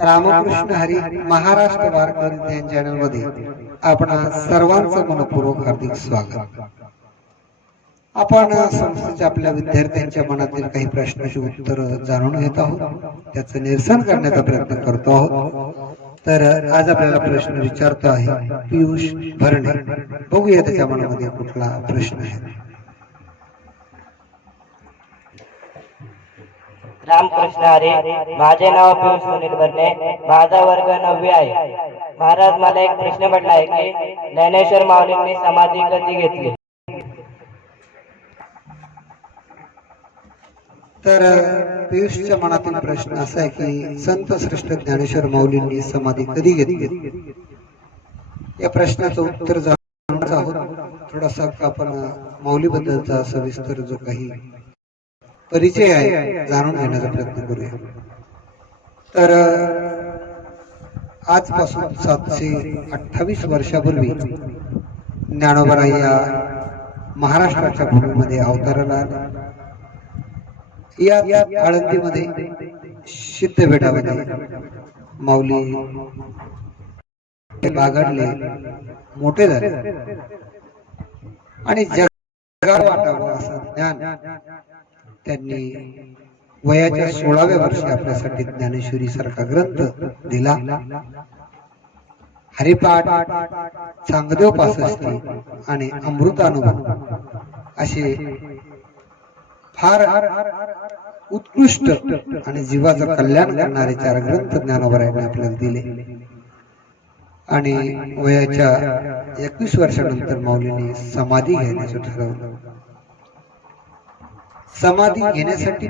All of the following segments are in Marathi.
रामकृष्ण हरी महाराष्ट्र वारकरी या चॅनलमध्ये आपण सर्वांचं मनपूर्वक हार्दिक स्वागत. आपण संस्थेच्या आपल्या विद्यार्थ्यांच्या मनातील काही प्रश्नाची उत्तर जाणून घेत आहोत. त्याचं निरसन करण्याचा प्रयत्न करतो आहोत. तर आज आपल्याला प्रश्न विचारतो आहे पियुष भरणे. बघूया त्याच्या मनामध्ये कुठला प्रश्न आहे. नाम कृष्ण हरे. माझे नाव पियुष सुनील भरणे माझा वर्ग नववी आहे. महाराज मला एक प्रश्न पडला आहे की ज्ञानेश्वर माऊलींनी समाधी कधी घेतली? तर पियुषच्या मनातील प्रश्न असा आहे की संत श्रेष्ठ ज्ञानेश्वर माऊलींनी समाधी कधी घेतली? या प्रश्नाचं उत्तर जाणून आहोत. थोडासा आपण माऊलीबद्दलचा सविस्तर जो काही परिचय आहे जाणून घेण्याचा प्रयत्न करूया. तर आजपासून सातशे अठ्ठावीस वर्षापूर्वी ज्ञानोबरा या महाराष्ट्राच्या भूमीमध्ये अवताराला. या आळंदीमध्ये सिद्धपेठामध्ये माऊली बागडले मोठे झाले. आणि जगाला वाटावं असं ज्ञान त्यांनी वयाच्या सोळाव्या वर्षी आपल्यासाठी ज्ञानेश्वरी सारखा ग्रंथ दिला. हरिपाठ चांगदेव पासष्टी आणि अमृतानुभव असे फार उत्कृष्ट आणि जीवाचं कल्याण करणारे चार ग्रंथ ज्ञानोबरायांनी आपल्याला दिले. आणि वयाच्या एकवीस वर्षानंतर माऊलीने समाधी घेण्याचं ठरवलं. समाधी घेण्यासाठी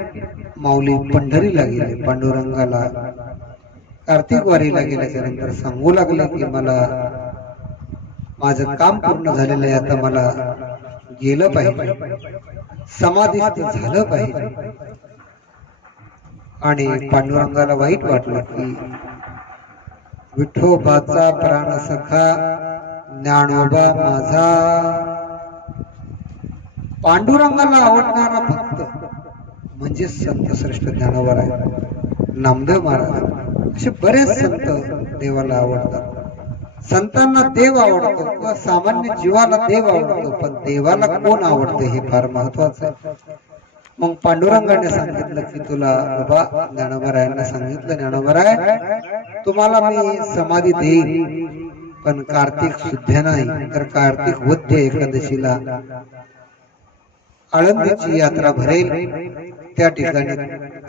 माऊली पंढरीला गेले पांडुरंगाला कार्तिक वारीला गेल्याच्यानंतर सांगू लागले की मला माझं काम पूर्ण झालेलं आहे आता मला गेलं पाहिजे. समाधी झालं पाहिजे. आणि पांडुरंगाला वाईट वाटलं की विठोबाचा प्राण सखा ज्ञानोबा माझा पांडुरंगाला आवडणारा भक्त म्हणजे संत श्रेष्ठ ज्ञानोबा आहे नामदेव महाराज. असे बरेच संत देवाला आवडतात. संतांना देव आवडतो किंवा सामान्य जीवाला देव आवडतो पण देवाला कोण आवडते हे फार महत्वाचं आहे. मग पांडुरंगाने सांगितलं की तुला बाबा ज्ञानोबरायांना सांगितलं ज्ञानोबराय तुम्हाला मी समाधी देईन पण कार्तिक सुद्धा नाही तर कार्तिक वद्य एकादशीला आळंदीची यात्रा भरेल. त्या ठिकाणी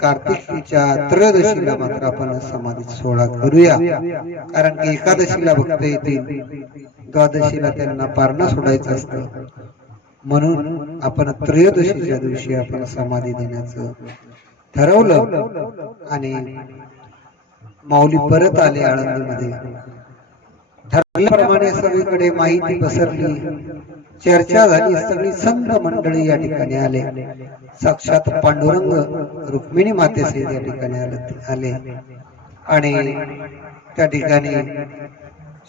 कार्तिकीच्या त्रयोदशीला मात्र आपण समाधी सोहळा करूया. कारण की एकादशीला भक्त येतील. द्वादशीला त्यांना पारणा सोडायचं असतं. म्हणून आपण त्रयोदशीच्या दिवशी आपण समाधी देण्याचं ठरवलं. आणि माऊली परत आले आळंदीमध्ये. ठरल्याप्रमाणे सगळीकडे माहिती पसरली. चर्चा झाली सगळी संत मंडळी या ठिकाणी आले. साक्षात पांडुरंग रुक्मिणी मातेसे या ठिकाणी आले आले. आणि त्या ठिकाणी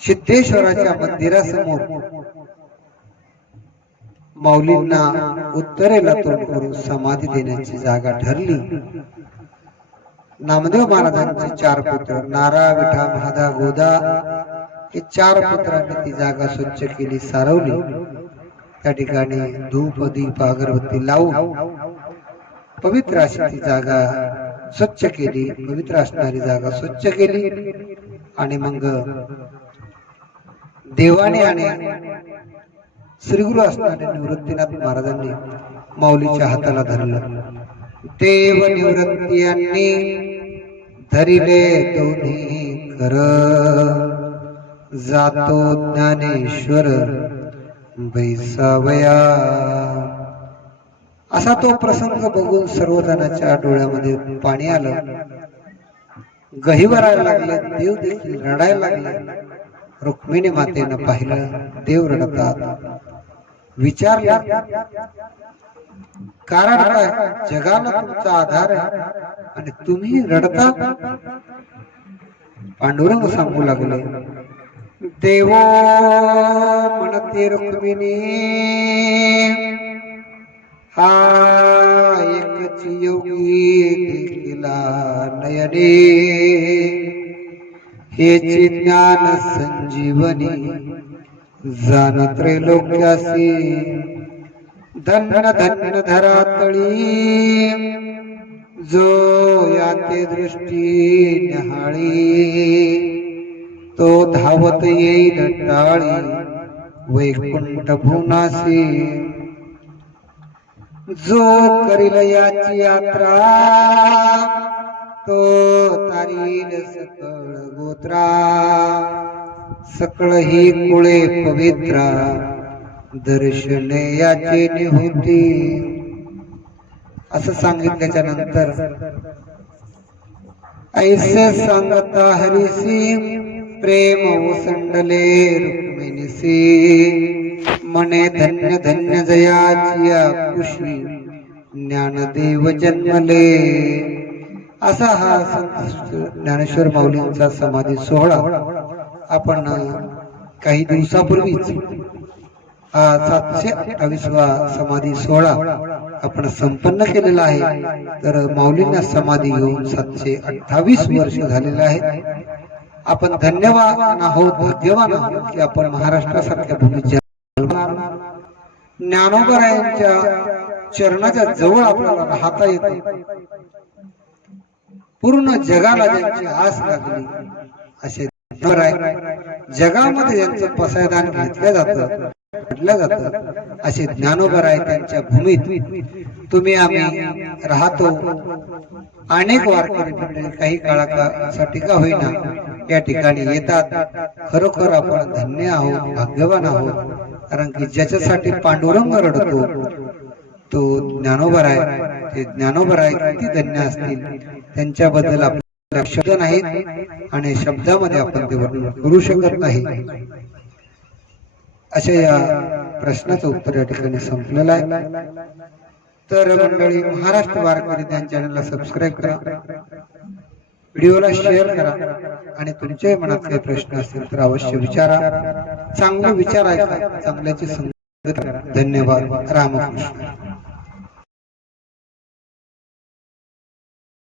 सिद्धेश्वराच्या मंदिरासमोर माऊलींना उत्तरेला तोंड करून समाधी देण्याची जागा ठरली. नामदेव महाराजांचे चार पुत्र नारा विठा महादा गोदा हे चार पुत्रांनी ती जागा स्वच्छ केली सारवली. त्या ठिकाणी धूप दीप अगरबत्ती लावून पवित्र अशी ती जागा स्वच्छ केली पवित्र असणारी जागा स्वच्छ केली. आणि मग देवाने आणि श्रीगुरु असणाऱ्या निवृत्तीनाथ महाराजांनी माऊलीच्या हाताला धरलं. देव निवृत्ती धरिले दोन्ही कर जातो ज्ञानेश्वर बैसावया. असा तो प्रसंग बघून सर्वजणाच्या डोळ्यामध्ये पाणी आलं. गहिवरायला लागले देव देखील रडायला लागले. रुक्मिणी मातेनं पाहिलं देव रडतात. विचारलं कारण काय? जगाला तुमचा आधार आहे आणि तुम्ही रडता? पांडुरंग सांगू लागले देवो म्हणते रुक्मिणी. हा एकच योगी देखिला नयने. हेची ज्ञान संजीवनी जाण त्रैलोक्यासी धन्य धन्य धरातळी. जो याते दृष्टी निहाळी. तो धावत येईल टाळी वैकुंठ भुनासी जो करील याची यात्रा तो तारील सकळ गोत्रा. सकळ ही कुळे पवित्रा दर्शने याचे निहुती. असं सांगितल्याच्या नंतर ऐसे सांगता हरिसिंह प्रेम ओसंडले रुक्मिणीसी। मने धन्य धन्य जयाची खुशी ज्ञानदेव जन्मले। असा हा संत ज्ञानेश्वर माऊलींचा समाधी सोहळा आपण काही दिवसापूर्वीच हा सातशे अठ्ठावीसवा समाधी सोहळा आपण संपन्न केलेला आहे. तर माऊलींना समाधी घेऊन सातशे अठ्ठावीस वर्ष झालेले आहे आपण धन्यवाद आहोत भाग्यवान आहोत की आपण महाराष्ट्रासारख्या भूमीत ज्ञानोबरायांच्या चरणाच्या जवळ आपल्याला राहता येत पूर्ण जगाला ज्यांची आस लागली. असे जगामध्ये यांचं पसायदान घेतलं जातं. म्हटलं जात असे ज्ञानोबर आहे त्यांच्या भूमीत तुम्ही आम्ही राहतो. अनेक वारकरी मंडळी काही काळासाठी का होईना या ठिकाणी येतात. खरोखर आपण धन्य आहोत भाग्यवान आहोत. कारण की ज्याच्यासाठी पांडुरंग रडतो तो ज्ञानोबर आहे ते ज्ञानोबर आहे किती धन्य असतील त्यांच्याबद्दल आपल्याला शब्द नाहीत आणि शब्दामध्ये आपण ते वर्णन करू शकत नाही. अशा या प्रश्नाचं उत्तर या ठिकाणी संपलेलं आहे. तर मंडळी महाराष्ट्र वारकरी ध्यान चॅनलला सबस्क्राईब करा. व्हिडिओला शेअर करा. आणि तुमच्याही मनात काही प्रश्न असतील तर अवश्य विचारा. चांगले विचार ऐका. चांगल्याची संगत करा. धन्यवाद. रामकृष्ण.